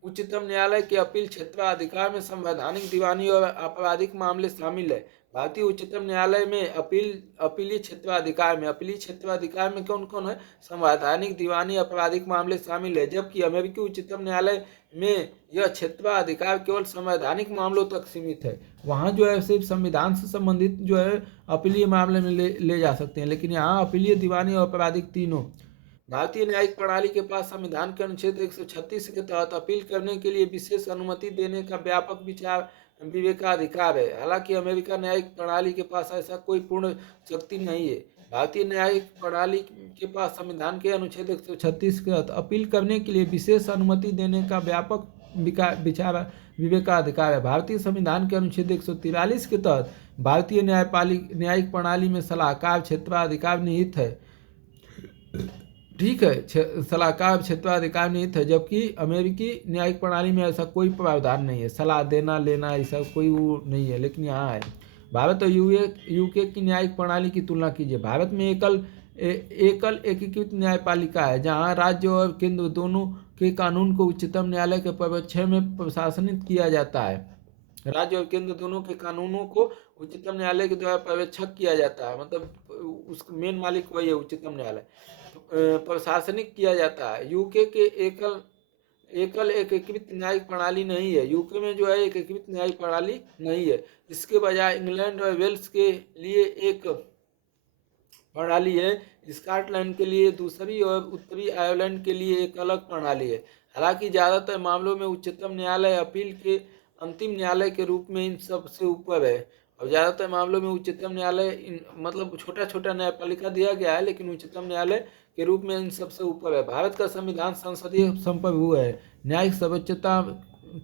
उच्चतम न्यायालय के अपील क्षेत्राधिकार में संवैधानिक, दीवानी और आपराधिक मामले शामिल है। भारतीय उच्चतम न्यायालय में अपीलीय क्षेत्राधिकार में कौन कौन है, संवैधानिक, दीवानी, आपराधिक मामले शामिल है। जबकि अमेरिकी उच्चतम न्यायालय में यह क्षेत्राधिकार केवल संवैधानिक मामलों तक सीमित है। वहाँ जो है सिर्फ संविधान से संबंधित जो है अपीलीय मामले में ले जा सकते हैं, लेकिन यहाँ अपीलीय, दीवानी और आपराधिक तीनों। भारतीय न्यायिक प्रणाली के पास संविधान के अनुच्छेद 136 के तहत अपील करने के लिए विशेष अनुमति देने का व्यापक विचार विवेकाधिकार है। हालांकि अमेरिका न्यायिक प्रणाली के पास ऐसा कोई पूर्ण शक्ति नहीं है। भारतीय न्यायिक प्रणाली के पास संविधान के अनुच्छेद 136 के तहत अपील करने के लिए विशेष अनुमति देने का व्यापक विचार विवेकाधिकार है। भारतीय संविधान के अनुच्छेद 143 के तहत भारतीय न्यायिक प्रणाली में सलाहकार क्षेत्राधिकार निहित है। ठीक है, सलाहकार क्षेत्राधिकार निहित है, जबकि अमेरिकी न्यायिक प्रणाली में ऐसा कोई प्रावधान नहीं है, सलाह देना लेना ऐसा कोई वो नहीं है, लेकिन यहाँ है। भारत और यूके की न्यायिक प्रणाली की तुलना कीजिए। भारत में एकल एकीकृत न्यायपालिका है, जहाँ राज्य और केंद्र दोनों के कानून को उच्चतम न्यायालय के पर्यवेक्षण में प्रशासनित किया जाता है। राज्य और केंद्र दोनों के कानूनों को उच्चतम न्यायालय के द्वारा पर्यवेक्षक किया जाता है। मतलब उसका मेन मालिक वही है, उच्चतम न्यायालय। प्रशासनिक किया जाता है। यूके के एकल एकीकृत न्यायिक प्रणाली नहीं है। यूके में जो है एकीकृत न्यायिक प्रणाली नहीं है। इसके बजाय इंग्लैंड और वेल्स के लिए एक प्रणाली है, स्कॉटलैंड के लिए दूसरी और उत्तरी आयरलैंड के लिए एक अलग प्रणाली है। हालांकि ज़्यादातर मामलों में उच्चतम न्यायालय अपील के अंतिम न्यायालय के रूप में इन सब से ऊपर है, और ज़्यादातर मामलों में उच्चतम न्यायालय मतलब छोटा छोटा न्यायपालिका दिया गया है, लेकिन उच्चतम न्यायालय के रूप में इन सबसे ऊपर है। भारत का संविधान संसदीय संप्रभु है, न्यायिक सर्वोच्चता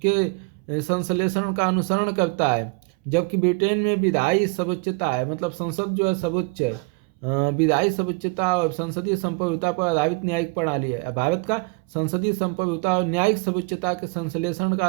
के संश्लेषण का अनुसरण करता है, जबकि ब्रिटेन में विधायी सर्वोच्चता है। मतलब संसद जो है सर्वोच्च है, विधायी सर्वोच्चता और संसदीय संप्रभुता पर आधारित न्यायिक प्रणाली है। भारत का संसदीय संप्रभुता और न्यायिक सर्वोच्चता के संश्लेषण का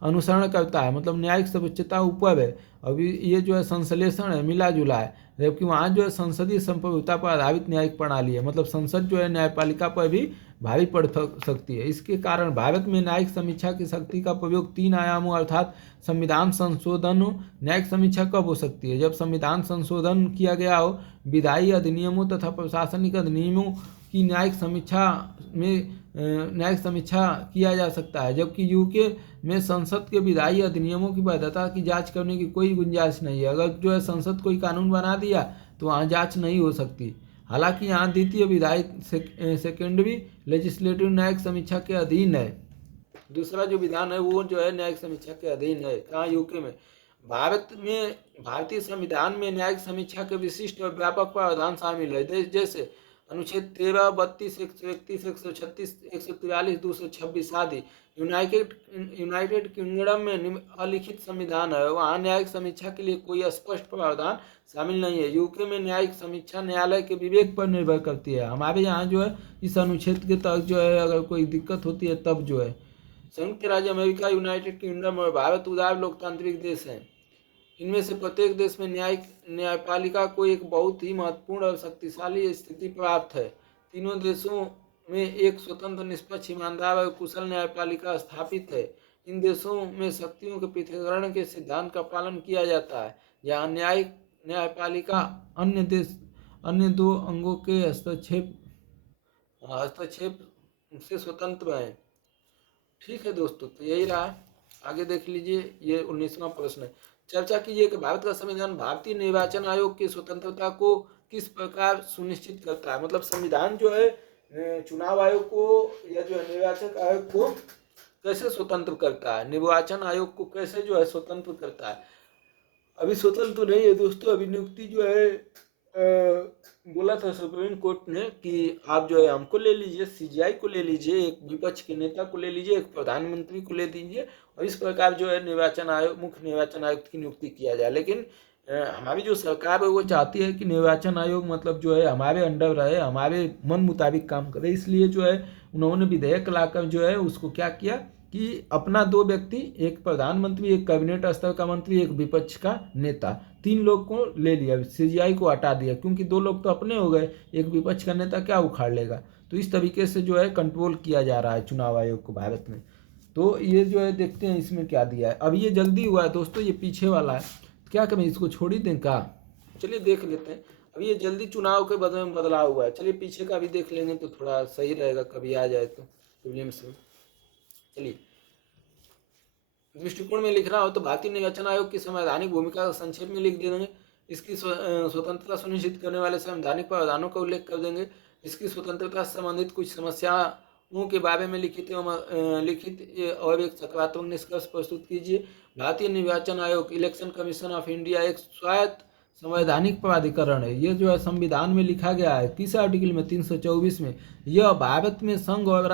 अनुसरण करता है। मतलब न्यायिक सर्वोच्चता ऊपर है, अभी ये जो है संश्लेषण है, मिला जुला है, जबकि वहाँ जो है संसदीय संप्रभुता पर आधारित न्यायिक प्रणाली है। मतलब संसद जो है न्यायपालिका पर भी भारी पड़ सकती है। इसके कारण भारत में न्यायिक समीक्षा की शक्ति का प्रयोग 3 आयामों अर्थात संविधान संशोधन, न्यायिक समीक्षा कब हो सकती है? जब संविधान संशोधन किया गया हो, विधायी अधिनियमों तथा प्रशासनिक अधिनियमों की न्यायिक समीक्षा किया जा सकता है। जबकि यूके में संसद के विधायी अधिनियमों की वैधता की जांच करने की कोई गुंजाइश नहीं है। अगर जो है संसद कोई कानून बना दिया तो वहाँ जांच नहीं हो सकती। हालांकि यहाँ द्वितीय विधायी सेकेंडरी लेजिस्लेटिव न्यायिक समीक्षा के अधीन है। दूसरा जो विधान है वो जो है न्यायिक समीक्षा के अधीन है। कहाँ? यूके में। भारत में भारतीय संविधान में न्यायिक समीक्षा के विशिष्ट और व्यापक प्रावधान शामिल है, जैसे अनुच्छेद 13, 32, 131, 136, 143, 226 आदि। यूनाइटेड किंगडम में अलिखित संविधान है, वहाँ न्यायिक समीक्षा के लिए कोई स्पष्ट प्रावधान शामिल नहीं है। यूके में न्यायिक समीक्षा न्यायालय के विवेक पर निर्भर करती है। हमारे यहाँ जो है इस अनुच्छेद के तहत जो है अगर कोई दिक्कत होती है तब जो है। संयुक्त राज्य अमेरिका, यूनाइटेड किंगडम और भारत उदार लोकतांत्रिक देश हैं। इनमें से प्रत्येक देश में न्यायपालिका को एक बहुत ही महत्वपूर्ण और शक्तिशाली स्थिति प्राप्त है। तीनों देशों में एक स्वतंत्र, निष्पक्ष, ईमानदार और कुशल न्यायपालिका स्थापित है। इन देशों में शक्तियों के पृथक्करण के सिद्धांत का पालन किया जाता है। यहाँ न्यायपालिका अन्य दो अंगों के हस्तक्षेप से स्वतंत्र है। ठीक है दोस्तों, तो यही रहा। आगे देख लीजिए, ये 19वां प्रश्न है। चर्चा कीजिए कि भारत का संविधान भारतीय निर्वाचन आयोग की स्वतंत्रता को किस प्रकार सुनिश्चित करता है। मतलब संविधान जो है चुनाव आयोग को या जो है निर्वाचन आयोग को कैसे स्वतंत्र करता है, निर्वाचन आयोग को कैसे जो है स्वतंत्र करता है। अभी स्वतंत्र तो नहीं है दोस्तों, अभी नियुक्ति जो है बोला था सुप्रीम कोर्ट ने कि आप जो है हमको ले लीजिए, सीजीआई को ले लीजिए, एक विपक्ष के नेता को ले लीजिए, एक प्रधानमंत्री को ले दीजिए, और इस प्रकार जो है निर्वाचन आयोग, मुख्य निर्वाचन आयुक्त की नियुक्ति किया जाए। लेकिन हमारी जो सरकार है वो चाहती है कि निर्वाचन आयोग मतलब जो है हमारे अंडर रहे, हमारे मन मुताबिक काम करे। इसलिए जो है उन्होंने विधेयक लाकर जो है उसको क्या किया कि अपना 2 व्यक्ति, एक प्रधानमंत्री, एक कैबिनेट स्तर का मंत्री, एक विपक्ष का नेता, 3 लोग को ले लिया, सीजीआई को हटा दिया, क्योंकि 2 लोग तो अपने हो गए, एक विपक्ष का नेता क्या उखाड़ लेगा। तो इस तरीके से जो है कंट्रोल किया जा रहा है चुनाव आयोग को भारत में। तो ये जो है देखते हैं इसमें क्या दिया है। अब ये जल्दी हुआ है दोस्तों, ये पीछे वाला है, क्या करें, इसको छोड़ ही दें का? चलिए देख लेते हैं। अभी ये जल्दी चुनाव के बदले में बदलाव हुआ है। चलिए पीछे का भी देख लेंगे तो थोड़ा सही रहेगा, कभी आ जाए तो प्रीलिम्स में। चलिए, दृष्टिकोण में लिख रहा हो तो भारतीय निर्वाचन आयोग की संवैधानिक भूमिका संक्षेप में लिख देंगे। इसकी स्वतंत्रता सुनिश्चित करने वाले संवैधानिक प्रावधानों का उल्लेख कर देंगे। इसकी स्वतंत्रता से संबंधित कुछ समस्याओं के बारे में लिखित और एक सकारात्मक निष्कर्ष प्रस्तुत कीजिए। भारतीय निर्वाचन आयोग, इलेक्शन कमीशन ऑफ इंडिया, एक स्वायत्त संवैधानिक प्राधिकरण है। ये जो है संविधान में लिखा गया है, किस आर्टिकल में? 324 में। यह भारत में संघ और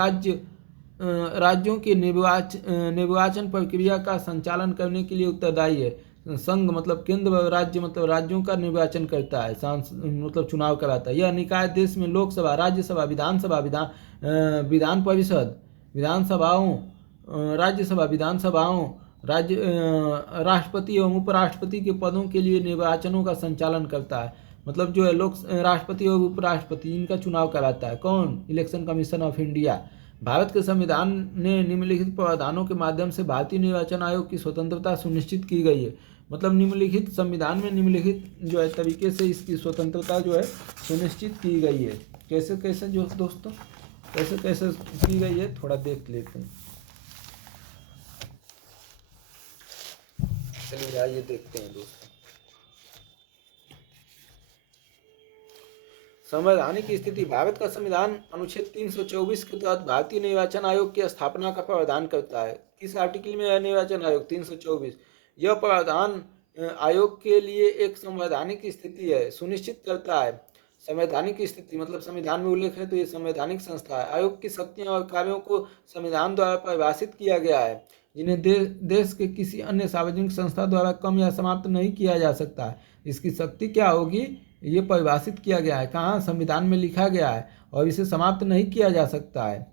राज्यों की निर्वाचन प्रक्रिया का संचालन करने के लिए उत्तरदायी है। संघ मतलब केंद्र और राज्य मतलब राज्यों का निर्वाचन करता है, मतलब चुनाव कराता है। यह निकाय देश में लोकसभा, राज्यसभा, विधानसभा, विधान परिषद, विधानसभाओं, राज्यसभा, विधानसभाओं, राष्ट्रपति एवं उपराष्ट्रपति के पदों के लिए निर्वाचनों का संचालन करता है। मतलब जो है राष्ट्रपति और उपराष्ट्रपति इनका चुनाव कराता है। कौन? Election commission of India. Bharat के संविधान ने निम्नलिखित प्रावधानों के माध्यम से भारतीय निर्वाचन आयोग की स्वतंत्रता सुनिश्चित की गई है। मतलब निम्नलिखित संविधान में निम्नलिखित जो है तरीके से इसकी स्वतंत्रता जो है सुनिश्चित की गई है। कैसे कैसे जो दोस्तों कैसे कैसे की गई है थोड़ा देख लेते हैं। चलिए आइए देखते हैं दोस्तों। संवैधानिक स्थिति। भारत का संविधान अनुच्छेद 324 के तहत भारतीय निर्वाचन आयोग की स्थापना का प्रावधान करता है। किस आर्टिकल में है निर्वाचन आयोग? 324। यह प्रावधान आयोग के लिए एक संवैधानिक स्थिति है, सुनिश्चित करता है। संवैधानिक स्थिति मतलब संविधान में उल्लेख है तो ये संवैधानिक संस्था है। आयोग की शक्तियां और कार्यों को संविधान द्वारा परिभाषित किया गया है, जिन्हें देश के किसी अन्य सार्वजनिक संस्था द्वारा कम या समाप्त नहीं किया जा सकता है। इसकी शक्ति क्या होगी? ये परिभाषित किया गया है, कहाँ संविधान में लिखा गया है, और इसे समाप्त नहीं किया जा सकता है,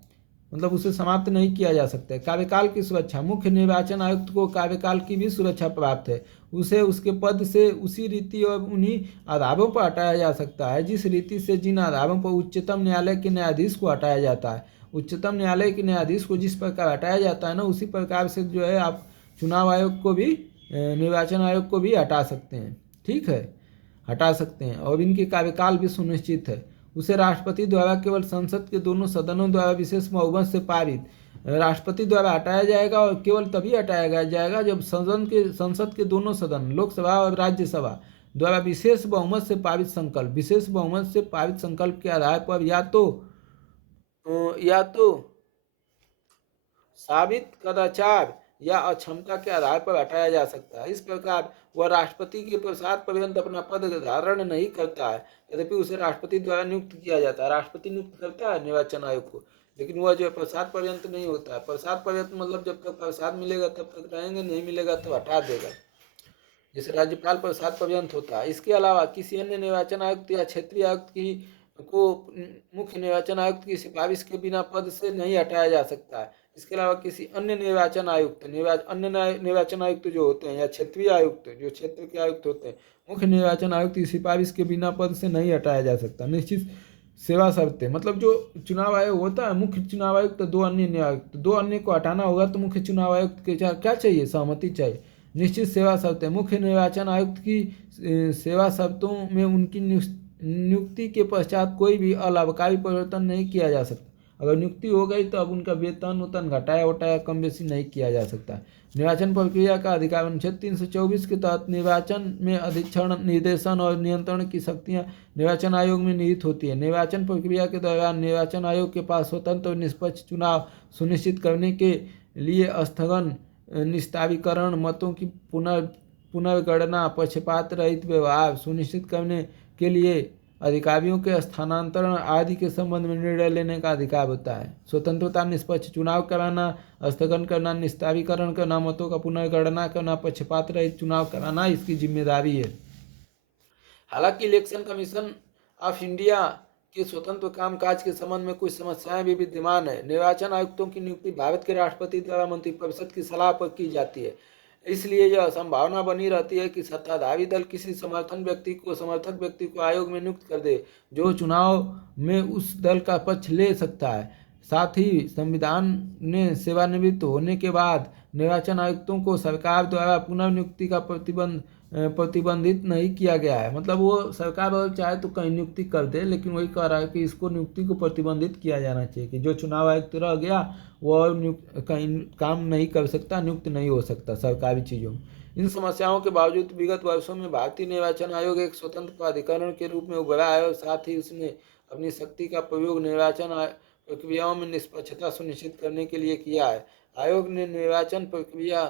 मतलब उसे समाप्त नहीं किया जा सकता है। कार्यकाल की सुरक्षा, मुख्य निर्वाचन आयुक्त को कार्यकाल की भी सुरक्षा प्राप्त है। उसे उसके पद से उसी रीति और उन्हीं आधारों पर हटाया जा सकता है जिस रीति से जिन आधारों पर उच्चतम न्यायालय के न्यायाधीश को हटाया जाता है। उच्चतम न्यायालय के न्यायाधीश को जिस प्रकार हटाया जाता है ना, उसी प्रकार से जो है आप चुनाव आयोग को भी, निर्वाचन आयोग को भी हटा सकते हैं। ठीक है, हटा सकते हैं, और इनके कार्यकाल भी सुनिश्चित है। उसे राष्ट्रपति द्वारा केवल संसद के दोनों सदनों द्वारा विशेष बहुमत से पारित, राष्ट्रपति द्वारा हटाया जाएगा, और केवल तभी हटाया जाएगा जब संसद के दोनों सदन, लोकसभा और राज्यसभा द्वारा विशेष बहुमत से पारित संकल्प के आधार पर या तो साबित कदाचार या अक्षमता के आधार पर हटाया जा सकता है। इस प्रकार वह राष्ट्रपति के प्रसाद पर्यंत अपना पद धारण नहीं करता है, यद्यपि उसे राष्ट्रपति द्वारा नियुक्त किया जाता है। राष्ट्रपति नियुक्त करता है निर्वाचन आयोग को, लेकिन वह जो है प्रसाद पर्यंत नहीं होता है। प्रसाद पर्यंत मतलब जब तक प्रसाद मिलेगा तब तक रहेंगे, नहीं मिलेगा तो हटा देगा, जैसे राज्यपाल प्रसाद पर्यंत होता है। इसके अलावा किसी अन्य निर्वाचन आयुक्त या क्षेत्रीय आयुक्त को मुख्य निर्वाचन आयुक्त की सिफारिश के बिना पद से नहीं हटाया जा सकता है। इसके अलावा किसी अन्य निर्वाचन आयुक्त जो होते हैं, या क्षेत्रीय आयुक्त जो क्षेत्र के आयुक्त होते हैं, मुख्य निर्वाचन आयुक्त की सिफारिश के बिना पद से नहीं हटाया जा सकता। निश्चित सेवा शर्तें, मतलब जो चुनाव आयोग होता है, मुख्य चुनाव आयुक्त तो दो अन्य को हटाना होगा, तो मुख्य चुनाव आयुक्त के क्या चाहिए, सहमति चाहिए। निश्चित सेवा शर्तें, मुख्य निर्वाचन आयुक्त की सेवा शर्तों में उनकी नियुक्ति के पश्चात कोई भी अलाभकारी परिवर्तन नहीं किया जा सकता। अगर नियुक्ति हो गई तो अब उनका वेतन घटाया उठाया कम बेसी नहीं किया जा सकता। निर्वाचन प्रक्रिया का अधिकार, अनुच्छेद 324 के तहत निर्वाचन में अधीक्षण, निर्देशन और नियंत्रण की शक्तियां निर्वाचन आयोग में निहित होती है। निर्वाचन प्रक्रिया के दौरान निर्वाचन आयोग के पास स्वतंत्र और निष्पक्ष चुनाव सुनिश्चित करने के लिए स्थगन, निस्तारीकरण, मतों की पुनर्गणना, पक्षपात रहित व्यवहार सुनिश्चित करने के लिए अधिकारियों के स्थानांतरण आदि के संबंध में निर्णय लेने का अधिकार होता है। स्वतंत्रता, निष्पक्ष चुनाव कराना, स्थगन करना, निस्तारीकरण करना, मतों का पुनर्गणना करना, पक्षपात रहित चुनाव कराना इसकी जिम्मेदारी है। हालांकि इलेक्शन कमीशन ऑफ इंडिया के स्वतंत्र कामकाज के संबंध में कुछ समस्याएं भी विद्यमान है। निर्वाचन आयुक्तों की नियुक्ति भारत के राष्ट्रपति द्वारा मंत्रिपरिषद की सलाह पर की जाती है, इसलिए यह संभावना बनी रहती है कि सत्ताधारी दल किसी समर्थक व्यक्ति को आयोग में नियुक्त कर दे, जो चुनाव में उस दल का पक्ष ले सकता है। साथ ही संविधान ने सेवानिवृत्त होने के बाद निर्वाचन आयुक्तों को सरकार द्वारा पुनर्नियुक्ति का प्रतिबंधित नहीं किया गया है। मतलब वो सरकार अगर चाहे तो कहीं नियुक्ति कर दे, लेकिन वही कह रहा है कि इसको नियुक्ति को प्रतिबंधित किया जाना चाहिए कि जो चुनाव आयुक्त रह गया वो और कहीं काम नहीं कर सकता, नियुक्त नहीं हो सकता सरकारी चीज़ों में। इन समस्याओं के बावजूद विगत वर्षों में भारतीय निर्वाचन आयोग एक स्वतंत्र प्राधिकरण के रूप में उभरा है, और साथ ही उसने अपनी शक्ति का प्रयोग निर्वाचन प्रक्रियाओं में निष्पक्षता सुनिश्चित करने के लिए किया है। आयोग ने निर्वाचन प्रक्रिया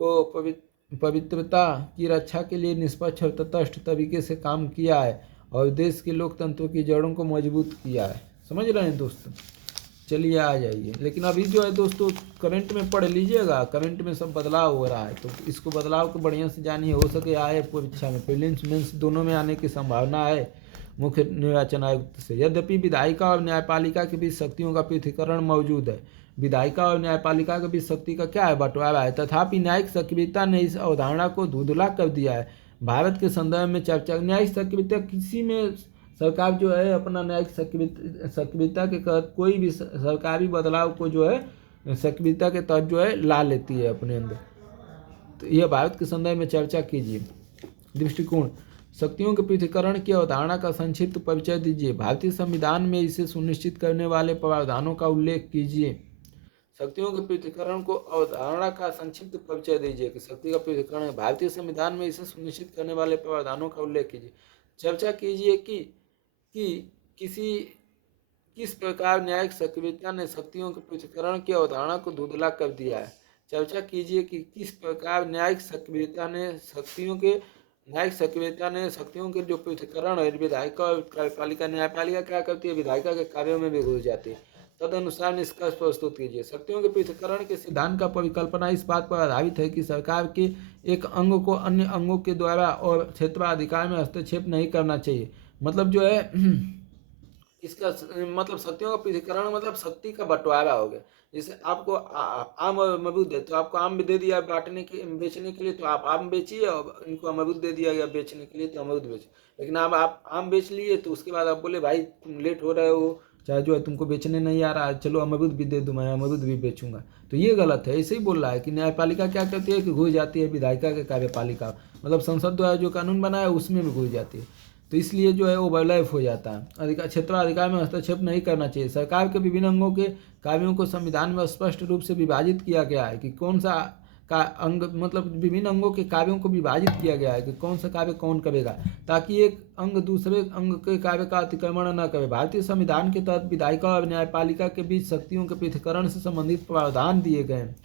को पवित्रता की रक्षा के लिए निष्पक्ष और तटस्थ तरीके से काम किया है, और देश के लोकतंत्र की जड़ों को मजबूत किया है। समझ रहे हैं दोस्तों? चलिए आ जाइए। लेकिन अभी जो है दोस्तों करंट में पढ़ लीजिएगा, करंट में सब बदलाव हो रहा है, तो इसको बदलाव को बढ़िया से जानिए, हो सके आए परीक्षा में, प्रीलिम्स मेंस दोनों में आने की संभावना है मुख्य निर्वाचन आयुक्त से। यद्यपि विधायिका और न्यायपालिका के बीच शक्तियों का पृथक्करण मौजूद है, विधायिका और न्यायपालिका के बीच शक्ति का क्या है, बंटवारा है, तथापि न्यायिक सक्रियता ने इस अवधारणा को धुंधला कर दिया है। भारत के संदर्भ में चर्चा, न्यायिक सक्रियता किसी में सरकार जो है अपना न्यायिक सक्रियता के तहत कोई भी सरकारी बदलाव को जो है सक्रियता के तहत जो है ला लेती है अपने अंदर। तो यह भारत के संदर्भ में चर्चा कीजिए। दृष्टिकोण, शक्तियों के पृथक्करण की अवधारणा का संक्षिप्त परिचय दीजिए। भारतीय संविधान में इसे सुनिश्चित करने वाले प्रावधानों का उल्लेख कीजिए। शक्तियों के पृथक्करण को अवधारणा का संक्षिप्त परिचय दीजिए कि शक्ति का पृथक्करण है। भारतीय संविधान में इसे सुनिश्चित करने वाले प्रावधानों का उल्लेख कीजिए। चर्चा कीजिए कि किस प्रकार न्यायिक सक्रियता ने शक्तियों के पृथक्करण की अवधारणा को धुंधला कर दिया है। चर्चा कीजिए कि किस प्रकार न्यायिक सक्रियता ने शक्तियों के जो पृथक्करण है, विधायिका और कार्यपालिका, न्यायपालिका क्या करती है, विधायिका के कार्यों में भी घुस जाती है, तदनुसार निष्कर्ष प्रस्तुत कीजिए। शक्तियों के पृथक्करण के सिद्धांत का परिकल्पना इस बात पर आधारित है कि सरकार के एक अंग को अन्य अंगों के द्वारा और क्षेत्राधिकार में हस्तक्षेप नहीं करना चाहिए। मतलब जो है इसका मतलब शक्तियों का पृथक्करण मतलब शक्ति का बंटवारा हो गया। जैसे आपको आम और अमरूद है, तो आपको आम भी दे दिया बांटने के बेचने के लिए, तो आप आम बेचिए, और इनको अमरूद दे दिया गया बेचने के लिए, तो अमरूद बेचिए। लेकिन अब आप आम बेच लिए, तो उसके बाद आप बोले भाई तुम लेट हो रहे हो, चाहे जो है तुमको बेचने नहीं आ रहा है, चलो अमरूद भी दे दूँ, मैं अमरूद भी बेचूंगा। तो ये गलत है। ऐसे ही बोल रहा है कि न्यायपालिका क्या करती है कि घुस जाती है विधायिका के कार्यपालिका, मतलब संसद द्वारा जो कानून बनाया है उसमें भी घुस जाती है। तो इसलिए जो है ओवरलैप हो जाता है। अधिकार क्षेत्राधिकार में हस्तक्षेप नहीं करना चाहिए। सरकार के विभिन्न अंगों के कार्यों को संविधान में स्पष्ट रूप से विभाजित किया गया है कि कौन सा का अंग, मतलब विभिन्न अंगों के कार्यों को विभाजित किया गया है कि कौन सा कार्य कौन करेगा, ताकि एक अंग दूसरे अंग के कार्य का अतिक्रमण न करे। भारतीय संविधान के तहत विधायिका और न्यायपालिका के बीच शक्तियों के पृथक्करण से संबंधित प्रावधान दिए गए हैं।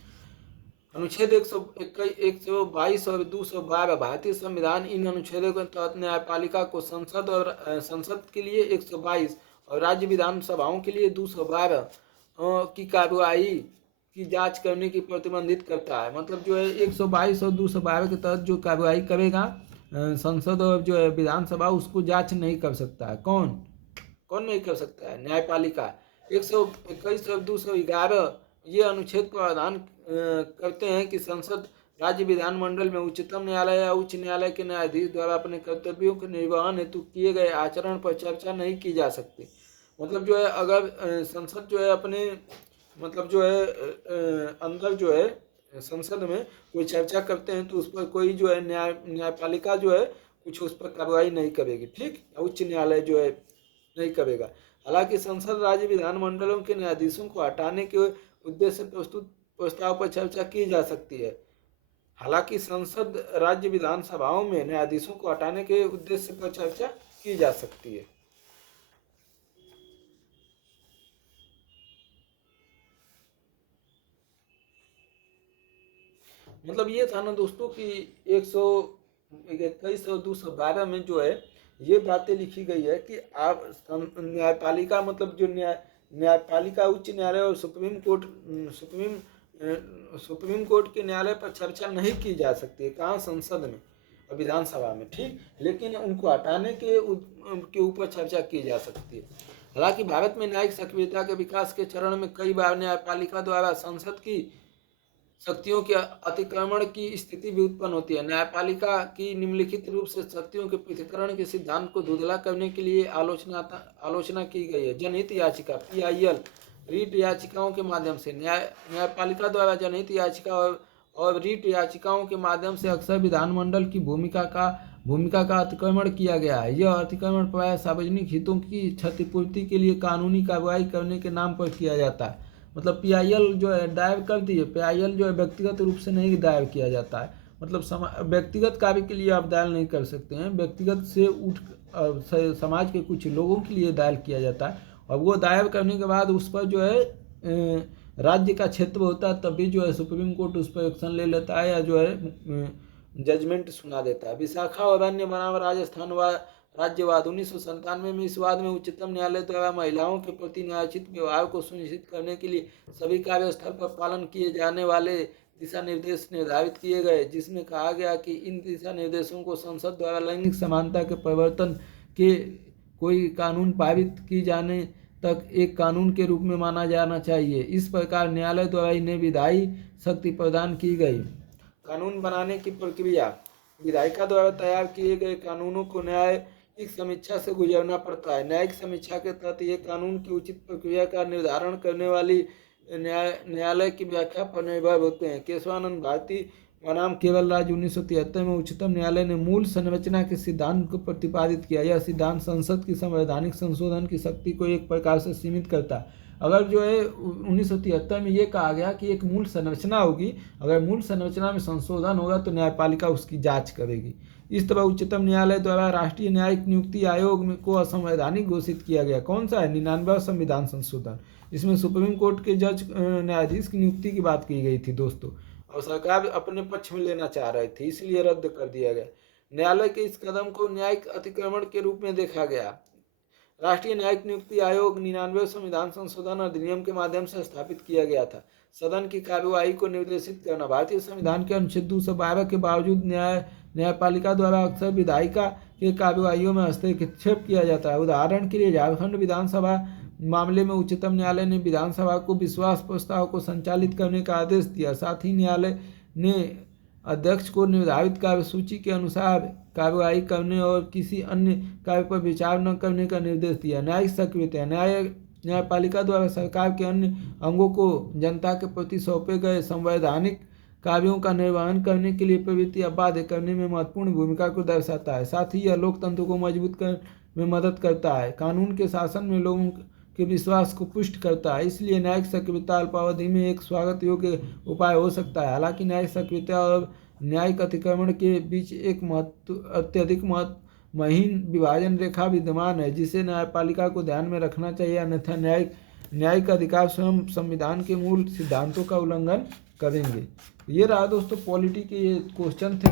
अनुच्छेद 122 और 212 भारतीय संविधान इन अनुच्छेदों के तहत न्यायपालिका को संसद और संसद के लिए 122 और राज्य विधानसभाओं के लिए 212 की कार्यवाही की जांच करने की प्रतिबंधित करता है। मतलब जो है 122 और 212 के तहत जो कार्यवाही करेगा संसद और जो है विधानसभा, उसको जांच नहीं कर सकता है। कौन कौन नहीं कर सकता है? न्यायपालिका। 121 और 211 ये अनुच्छेद प्रावधान करते हैं कि संसद, राज्य विधानमंडल में उच्चतम न्यायालय या उच्च न्यायालय के न्यायाधीश द्वारा अपने कर्तव्यों के निर्वहन हेतु किए गए आचरण पर चर्चा नहीं की जा सकती। मतलब जो है अगर संसद जो है अपने मतलब जो है अंदर जो है संसद में कोई चर्चा करते हैं, तो उस पर कोई जो है न्यायपालिका जो है कुछ उस पर कार्रवाई नहीं करेगी। ठीक, उच्च न्यायालय जो है नहीं करेगा। हालांकि संसद राज्य विधानमंडलों के न्यायाधीशों को हटाने के उद्देश्य से प्रस्तुत प्रस्ताव पर चर्चा की जा सकती है। हालांकि संसद राज्य विधानसभाओं में न्यायाधीशों को हटाने के उद्देश्य पर चर्चा की जा सकती है। मतलब ये था ना दोस्तों कि 121 और 212 में जो है ये बातें लिखी गई है कि आप न्यायपालिका, मतलब जो न्यायपालिका उच्च न्यायालय और सुप्रीम कोर्ट के न्यायालय पर चर्चा नहीं की जा सकती है। कहाँ? संसद में और विधानसभा में। ठीक, लेकिन उनको हटाने के ऊपर चर्चा की जा सकती है। हालांकि भारत में न्यायिक सक्रियता के विकास के चरण में कई बार न्यायपालिका द्वारा संसद की शक्तियों के अतिक्रमण की स्थिति भी उत्पन्न होती है। न्यायपालिका की निम्नलिखित रूप से शक्तियों के पृथक्करण के सिद्धांत को धुंधला करने के लिए आलोचना की गई है। जनहित याचिका PIL रीट याचिकाओं के माध्यम से न्यायपालिका द्वारा जनहित याचिका और रीट याचिकाओं के माध्यम से अक्सर विधानमंडल की भूमिका का अतिक्रमण किया गया है। यह अतिक्रमण प्रायः सार्वजनिक हितों की क्षतिपूर्ति के लिए कानूनी कार्रवाई करने के नाम पर किया जाता है। मतलब PIL जो है दायर कर दी है। PIL जो है व्यक्तिगत रूप से नहीं दायर किया जाता है। मतलब व्यक्तिगत कार्य के लिए आप दायर नहीं कर सकते हैं, व्यक्तिगत से उठ समाज के कुछ लोगों के लिए दायर किया जाता है। और वो दायर करने के बाद उस पर जो है राज्य का क्षेत्र होता है, तभी जो है सुप्रीम कोर्ट उस पर एक्शन ले लेता है या जो है जजमेंट सुना देता है। विशाखा और अन्य बनाम राजस्थान व राज्यवाद 1997 में इस वाद में उच्चतम न्यायालय द्वारा महिलाओं के प्रति न्यायोचित व्यवहार को सुनिश्चित करने के लिए सभी कार्यस्थल पर पालन किए जाने वाले दिशा निर्देश निर्धारित किए गए, जिसमें कहा गया कि इन दिशा निर्देशों को संसद द्वारा लैंगिक समानता के प्रवर्तन के कोई कानून पारित की जाने तक एक कानून के रूप में माना जाना चाहिए। इस प्रकार न्यायालय द्वारा इन्हें विधायी शक्ति प्रदान की गई। कानून बनाने की प्रक्रिया। विधायिका द्वारा तैयार किए गए कानूनों को न्यायिक समीक्षा से गुजरना पड़ता है। न्यायिक समीक्षा के तहत ये कानून की उचित प्रक्रिया का निर्धारण करने वाली न्यायालय की व्याख्या पर निर्भर होते हैं। केशवानंद भारती बनाम केरल राज्य 1973 में उच्चतम न्यायालय ने मूल संरचना के सिद्धांत को प्रतिपादित किया। यह सिद्धांत संसद की संवैधानिक संशोधन की शक्ति को एक प्रकार से सीमित करता है। अगर जो है 1973 में ये कहा गया कि एक मूल संरचना होगी, अगर मूल संरचना में संशोधन होगा तो न्यायपालिका उसकी जांच करेगी। इस तरह उच्चतम न्यायालय द्वारा राष्ट्रीय न्यायिक नियुक्ति आयोग को असंवैधानिक घोषित किया गया। कौन सा है? 99वां संविधान संशोधन। इसमें सुप्रीम कोर्ट के जज न्यायाधीश की नियुक्ति की बात की गई थी दोस्तों, और सरकार अपने पक्ष में लेना चाह रही थी, इसलिए रद्द कर दिया गया। न्यायालय के इस कदम को न्यायिक अतिक्रमण के रूप में देखा गया। राष्ट्रीय न्यायिक नियुक्ति आयोग 99वें संविधान संशोधन अधिनियम के माध्यम से स्थापित किया गया था। सदन की कार्यवाही को निर्देशित करना। भारतीय संविधान के अनुच्छेद 212 के बावजूद न्यायपालिका द्वारा अक्सर विधायिका के कार्यवाहियों में हस्तक्षेप किया जाता है। उदाहरण के लिए झारखंड विधानसभा मामले में उच्चतम न्यायालय ने विधानसभा को विश्वास प्रस्ताव को संचालित करने का आदेश दिया। साथ ही न्यायालय ने अध्यक्ष को निर्धारित कार्यसूची के अनुसार कार्यवाही करने और किसी अन्य कार्य पर विचार न करने का निर्देश दिया। न्यायिक सक्रियता न्यायपालिका द्वारा सरकार के अन्य अंगों को जनता के प्रति सौंपे गए संवैधानिक कार्यों का निर्वहन करने के लिए प्रवृत्ति या बाध्य करने में महत्वपूर्ण भूमिका को दर्शाता है। साथ ही यह लोकतंत्र को मजबूत करने में मदद करता है, कानून के शासन में लोगों के विश्वास को पुष्ट करता है। इसलिए न्यायिक सक्रियता अल्पावधि में एक स्वागत योग्य उपाय हो सकता है। हालांकि न्यायिक सक्रियता और न्यायिक अतिक्रमण के बीच एक अत्यधिक महीन विभाजन रेखा विद्यमान है, जिसे न्यायपालिका को ध्यान में रखना चाहिए, अन्यथा न्यायिक अधिकार स्वयं संविधान के मूल सिद्धांतों का उल्लंघन करेंगे। ये रहा दोस्तों पॉलिटी के ये क्वेश्चन थे,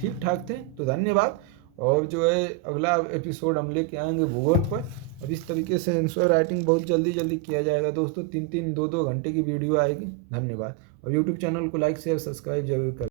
ठीक ठाक थे। तो धन्यवाद। और जो है अगला एपिसोड हम लेके आएंगे भूगोल पर। अब इस तरीके से आंसर राइटिंग बहुत जल्दी किया जाएगा दोस्तों। 3-3, 2-2 घंटे की वीडियो आएगी। धन्यवाद। और यूट्यूब चैनल को लाइक शेयर सब्सक्राइब जरूर करें।